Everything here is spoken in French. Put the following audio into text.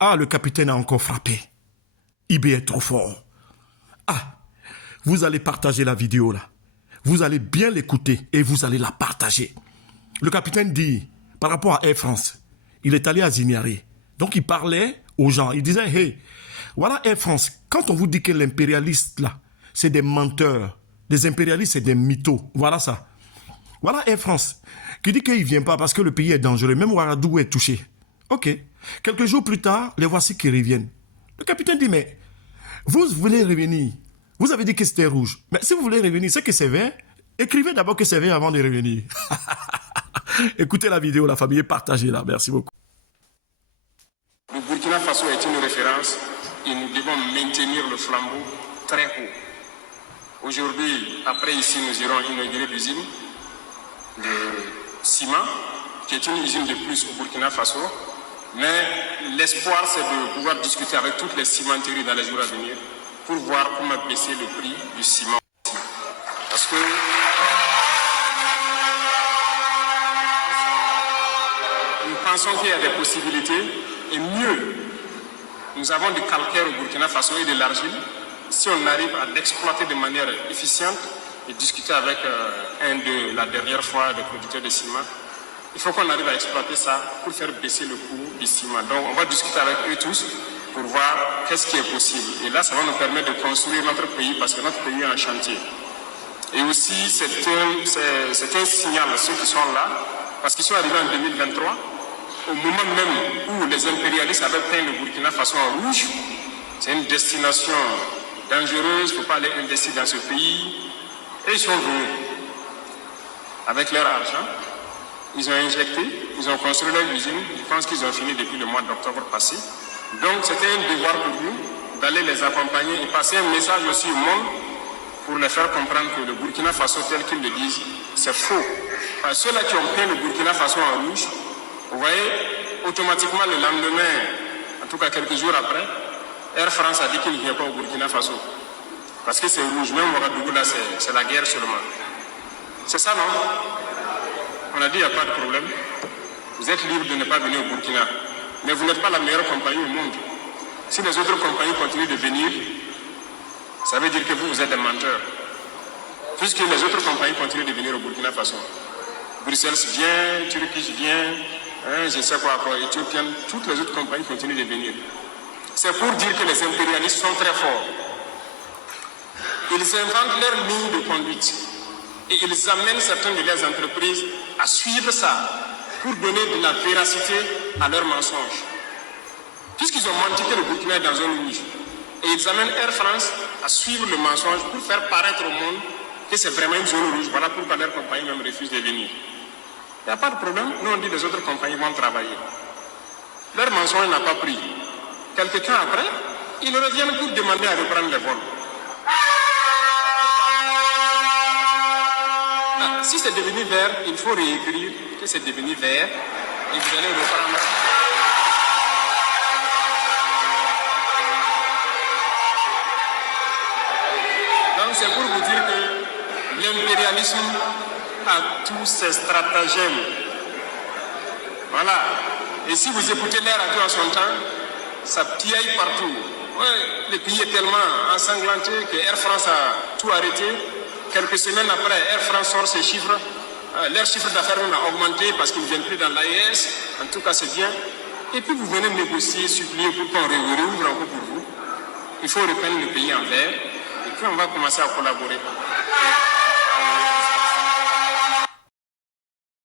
Ah, le capitaine a encore frappé. IB est trop fort. Ah, vous allez partager la vidéo là. Vous allez bien l'écouter et vous allez la partager. Le capitaine dit, par rapport à Air France, il est allé à Zignari. Donc il parlait aux gens. Il disait, hey, voilà Air France. Quand on vous dit que l'impérialiste là, c'est des menteurs. Les impérialistes, c'est des mythos. Voilà ça. Voilà Air France qui dit qu'il ne vient pas parce que le pays est dangereux. Même Ouagadougou est touché. Ok. Quelques jours plus tard, les voici qui reviennent. Le capitaine dit, mais vous voulez revenir. Vous avez dit que c'était rouge. Mais si vous voulez revenir, c'est que c'est vert. Écrivez d'abord que c'est vert avant de revenir. Écoutez la vidéo, la famille, partagez-la. Merci beaucoup. Le Burkina Faso est une référence et nous devons maintenir le flambeau très haut. Aujourd'hui, après ici, nous irons inaugurer l'usine de ciment, qui est une usine de plus au Burkina Faso. Mais l'espoir, c'est de pouvoir discuter avec toutes les cimenteries dans les jours à venir pour voir comment baisser le prix du ciment. Parce que nous pensons qu'il y a des possibilités et mieux, nous avons du calcaire au Burkina Faso et de l'argile. Si on arrive à l'exploiter de manière efficiente et discuter avec la dernière fois des producteurs de ciment, il faut qu'on arrive à exploiter ça pour faire baisser le coût du ciment. Donc on va discuter avec eux tous pour voir qu'est-ce qui est possible. Et là, ça va nous permettre de construire notre pays parce que notre pays est en chantier. Et aussi, c'est un signal à ceux qui sont là, parce qu'ils sont arrivés en 2023, au moment même où les impérialistes avaient peint le Burkina Faso en rouge. C'est une destination dangereuse, il ne faut pas aller investir dans ce pays. Et ils sont venus avec leur argent. Ils ont injecté, ils ont construit leur usine. Je pense qu'ils ont fini depuis le mois d'octobre passé. Donc c'était un devoir pour nous d'aller les accompagner et passer un message aussi au monde pour les faire comprendre que le Burkina Faso, tel qu'ils le disent, c'est faux. Ceux-là qui ont peint le Burkina Faso en rouge, vous voyez, automatiquement le lendemain, en tout cas quelques jours après, Air France a dit qu'il ne vient pas au Burkina Faso. Parce que c'est rouge, même Ouagadougou là, c'est la guerre seulement. C'est ça, non? On a dit, il n'y a pas de problème. Vous êtes libre de ne pas venir au Burkina. Mais vous n'êtes pas la meilleure compagnie au monde. Si les autres compagnies continuent de venir, ça veut dire que vous êtes des menteurs. Puisque les autres compagnies continuent de venir au Burkina Faso. Bruxelles vient, Turquie vient, je sais quoi, Éthiopienne, toutes les autres compagnies continuent de venir. C'est pour dire que les impérialistes sont très forts. Ils inventent leur ligne de conduite. Et ils amènent certaines de leurs entreprises à suivre ça pour donner de la véracité à leurs mensonges. Puisqu'ils ont menti que le Burkina est dans un rouge. Et ils amènent Air France à suivre le mensonge pour faire paraître au monde que c'est vraiment une zone rouge. Voilà pourquoi leur compagnie même refuse de venir. Il n'y a pas de problème. Nous, on dit que les autres compagnies vont travailler. Leur mensonge n'a pas pris. Quelques temps après, ils reviennent pour demander à reprendre les vols. Si c'est devenu vert, il faut réécrire que c'est devenu vert et vous allez reprendre. Donc c'est pour vous dire que l'impérialisme a tous ses stratagèmes. Voilà. Et si vous écoutez les radios à son temps, ça piaille partout. Ouais, le pays est tellement ensanglanté que Air France a tout arrêté. Quelques semaines après, Air France sort ses chiffres. Leur chiffre d'affaires a augmenté parce qu'ils ne viennent plus dans l'AES. En tout cas, c'est bien. Et puis vous venez négocier, supplier pour qu'on réouvre encore pour vous. Il faut reprendre le pays en vert. Et puis on va commencer à collaborer.